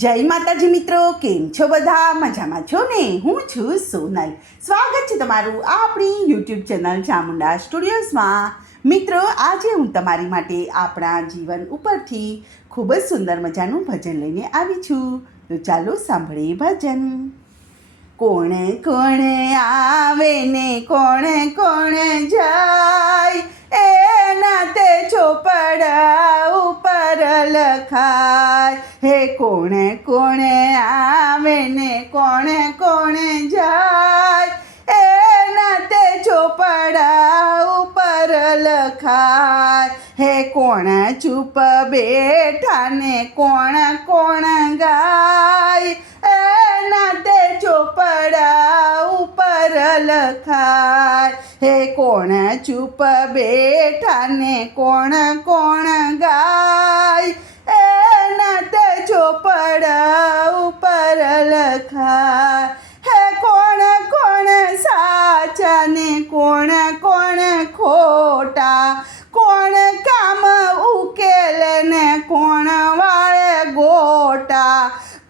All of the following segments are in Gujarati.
જય માતાજી મિત્રો, કેમ છો બધા? મજામાં છો ને? હું છું સોનલ. સ્વાગત છે તમારું આપણી યુટ્યુબ ચેનલ ચામુંડા સ્ટુડિયોઝમાં. મિત્રો, આજે હું તમારી માટે આપણા જીવન ઉપરથી ખૂબ જ સુંદર મજાનું ભજન લઈને આવી છું. તો ચાલો સાંભળીએ ભજન. કોણે કોણે આવે ને કોણે કોણે જાય, એના તે ચોપડા ઉપર લખાય. હે કોણે કોણે આવે ને કોણે કોણે જાય, એના તે ચોપડા ઉપર લખાય. હે કોણ ચૂપ બેઠા ને કોણ કોણ ગાય, એના તે ચોપડા ઉપર લખાય. હે કોણ ચૂપ બેઠા ને કોણ કોણ ગાય, એના તે ચોપડા ઉપર લખાય. હે કોણ કોણ સાચા ને કોણ કોણ ખોટા, કોણ કામ ઉકેલે ને કોણ વાળે ગોટા,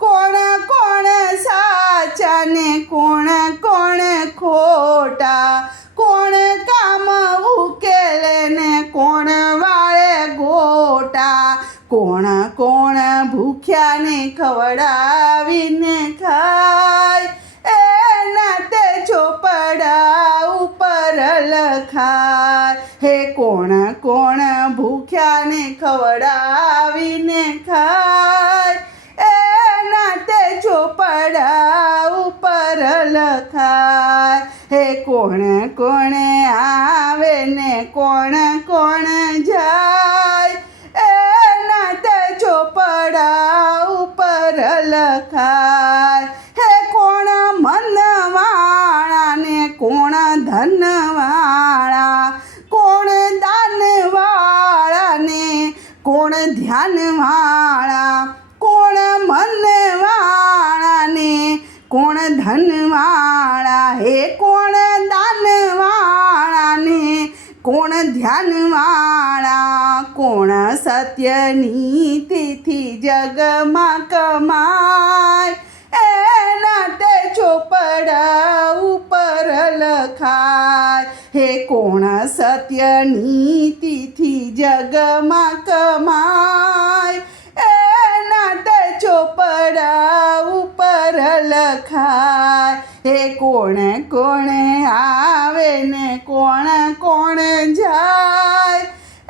કોણ કોણ સાચા ને કોણ કોણ ખોટા, કોણ કામ ઉકેલે ને કોણ વાળે ગોટા, કોણ કોણ ભૂખ્યા ને ખવડાવીને ખાય, એના તે ચોપડા ઉપર લખાય. હે કોણ કોણ ભૂખ્યા ને ખવડાવીને ખાય, એના તે ચોપડા ઉપર લખાય. હે કોણ કોણ આવે ને કોણ કોણ જાય, એના તે ચોપડા ઉપર લખાય. હે કોણ મનવાળા ને કોણ ધનવાળા, કોણ દાનવાળા ને કોણ ધ્યાનવાળા, કોણ મનવાળા ને કોણ ધનવાળા. હે કોણ દાનવાળા ને કોણ ધ્યાનવાળા, કોણ સત્ય નીતિથી જગમાં કમાય, એના તે ચોપડા ઉપર લખાય. હે કોણ સત્ય નીતિથી જગમાં કમાય, એના તે ચોપડા ઉપર લખાય. હે કોણ કોણ આવે ને કોણ કોણ જાય,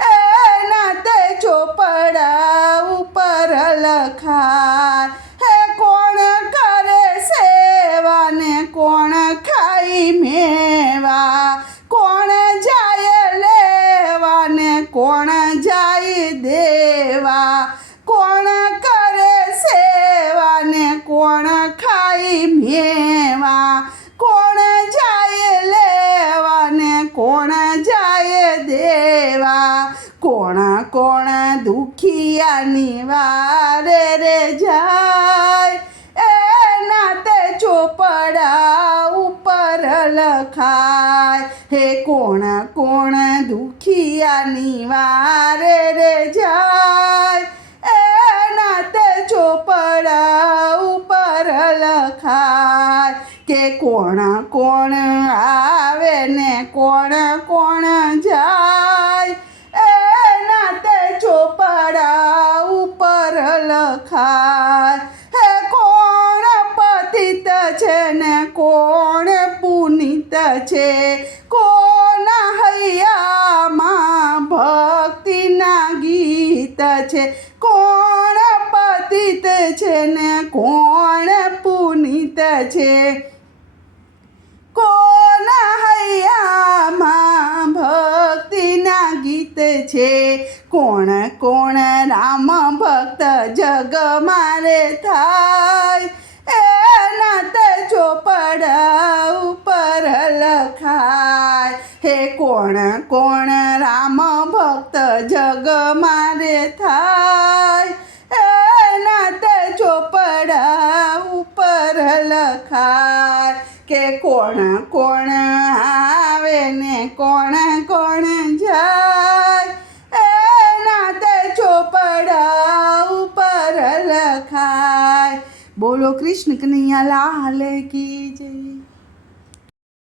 એના તે ચોપડા ઉપર લખાય. હે કોણ કરે સેવા ને કોણ ખાઈ મેવા, કોણ જાય લેવા ને કોણ જાય દેવા, કોણ કરે સેવા ને કોણ ખાઈ મેવા, કોણ જાય લેવા ને કોણ જાય દેવા, કોણ કોણ દુખિયાની વારે રે જાય, એના તે ચોપડા ઉપર લખાય. હે કોણ કોણ દુખિયાની વારે રે જાય, એના તે ચોપડા ઉપર લખાય. કે કોણ કોણ આવે ને કોણ કોણ જાય, એના તે ચોપડા ઉપર લખાય. હે કોણ પતિત છે ને કોણ પુનિત છે, કોના હૈયામાં ભક્તિના ગીત છે, કોણ પતિત છે ને કોણ પુનિત છે, કોના હૈયામાં ભક્તિના ગીત છે, કોણ કોણ રામ ભક્ત જગ મારે થાય, એના તે ચોપડા ઉપર લખાય. હે કોણ કોણ રામ ભક્ત જગ મારે થાય, એના તે ચોપડા ઉપર લખાય. કે કોણ કોણ આવે ને કોણ કોણ જાય, એના તે ચોપડા ઉપર લખાય. ખાય. બોલો કૃષ્ણ કનૈયા લાલ કી જય.